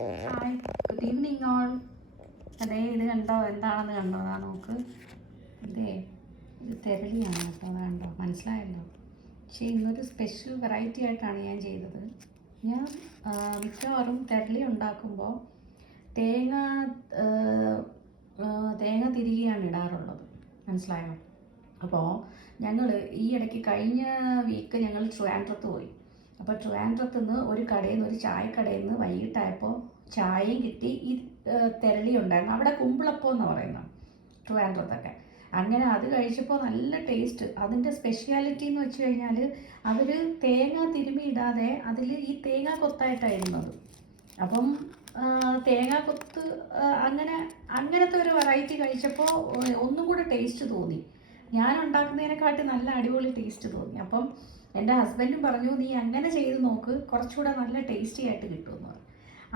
Hi, good evening all. അതെ, ഇത് കണ്ടോ? എന്താണെന്ന് കണ്ടോ? അതാ നോക്ക്. ഇത് തെരളിയാണ് കേട്ടോ. കണ്ടോ? മനസ്സിലായല്ലോ. പക്ഷേ ഇന്നൊരു സ്പെഷ്യൽ വെറൈറ്റി ആയിട്ടാണ് ഞാൻ ചെയ്തത്. ഞാൻ മിക്കവാറും തെരളി ഉണ്ടാക്കുമ്പോൾ തേങ്ങ തേങ്ങ തിരികെയാണ് ഇടാറുള്ളത്. മനസ്സിലായോ? അപ്പോൾ ഞങ്ങൾ ഈ ഇടയ്ക്ക് കഴിഞ്ഞ വീക്ക് ഞങ്ങൾ ട്രിവാൻഡ്രത്ത് പോയി. അപ്പോൾ ട്രിവാൻഡ്രത്ത് നിന്ന് ഒരു കടയിൽ നിന്ന്, ഒരു ചായക്കടയിൽ നിന്ന് വൈകിട്ടായപ്പോൾ ചായയും കിട്ടി, ഈ തെരളി ഉണ്ടായിരുന്നു. അവിടെ കുമ്പിളപ്പം എന്ന് പറയുന്നത് ട്രിവാൻഡ്രത്തൊക്കെ. അങ്ങനെ അത് കഴിച്ചപ്പോൾ നല്ല ടേസ്റ്റ്. അതിൻ്റെ സ്പെഷ്യാലിറ്റി എന്ന് വെച്ച് കഴിഞ്ഞാൽ അവർ തേങ്ങ തിരുമ്മി ഇടാതെ അതിൽ ഈ തേങ്ങ കൊത്തായിട്ടായിരുന്നത്. അപ്പം തേങ്ങ കൊത്ത് അങ്ങനത്തെ ഒരു വെറൈറ്റി കഴിച്ചപ്പോൾ ഒന്നും കൂടെ ടേസ്റ്റ് തോന്നി. ഞാൻ ഉണ്ടാക്കുന്നതിനെക്കാട്ടി നല്ല അടിപൊളി ടേസ്റ്റ് തോന്നി. അപ്പം എൻ്റെ ഹസ്ബൻഡും പറഞ്ഞു, നീ അങ്ങനെ ചെയ്ത് നോക്ക്, കുറച്ചുകൂടെ നല്ല ടേസ്റ്റി ആയിട്ട് കിട്ടുമെന്ന് പറഞ്ഞു.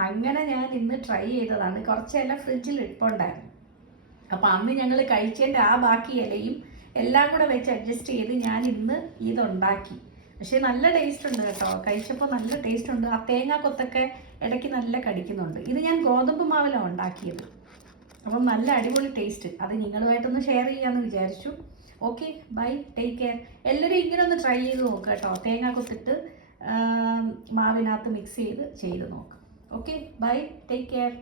അങ്ങനെ ഞാൻ ഇന്ന് ട്രൈ ചെയ്തതാണ്. കുറച്ചെല്ലാം ഫ്രിഡ്ജിൽ ഇരിപ്പുണ്ടായിരുന്നു. അപ്പോൾ അന്ന് ഞങ്ങൾ കഴിച്ചതിൻ്റെ ആ ബാക്കി ഇലയും എല്ലാം കൂടെ വെച്ച് അഡ്ജസ്റ്റ് ചെയ്ത് ഞാൻ ഇന്ന് ഇതുണ്ടാക്കി. പക്ഷേ നല്ല ടേസ്റ്റ് ഉണ്ട് കേട്ടോ. കഴിച്ചപ്പോൾ നല്ല ടേസ്റ്റ് ഉണ്ട്. ആ തേങ്ങാ കൊത്തൊക്കെ ഇടയ്ക്ക് നല്ല കടിക്കുന്നുണ്ട്. ഇത് ഞാൻ ഗോതമ്പ് മാവിലാണ് ഉണ്ടാക്കിയത്. അപ്പം നല്ല അടിപൊളി ടേസ്റ്റ്. അത് നിങ്ങളുമായിട്ടൊന്ന് ഷെയർ ചെയ്യാമെന്ന് വിചാരിച്ചു. Okay, bye, take care. എല്ലാവരും ഇങ്ങനെ ഒന്ന് ട്രൈ ചെയ്ത് നോക്കുക കേട്ടോ. തേങ്ങ കൊത്തിട്ട് മാവിനകത്ത് മിക്സ് ചെയ്ത് നോക്കുക. Okay, bye, take care.